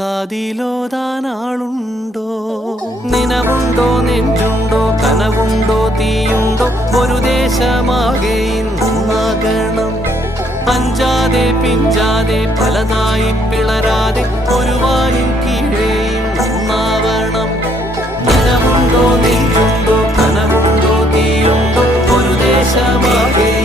കാതിലോതാനാളുണ്ടോ? നിനവുണ്ടോ, നെഞ്ചുണ്ടോ, കനവുണ്ടോ, തീയുണ്ടോ? ഒരു ദേശമാകെ ഇന്നാകണം. അഞ്ചാതെ പിഞ്ചാതെ പലതായി പിളരാതെ ഒരു വാനിൻ കീഴേ ഒന്നാവണം. നിനവുണ്ടോ, നെഞ്ചുണ്ടോ, കനവുണ്ടോ, തീയുണ്ടോ? ഒരു ദേശമാകെ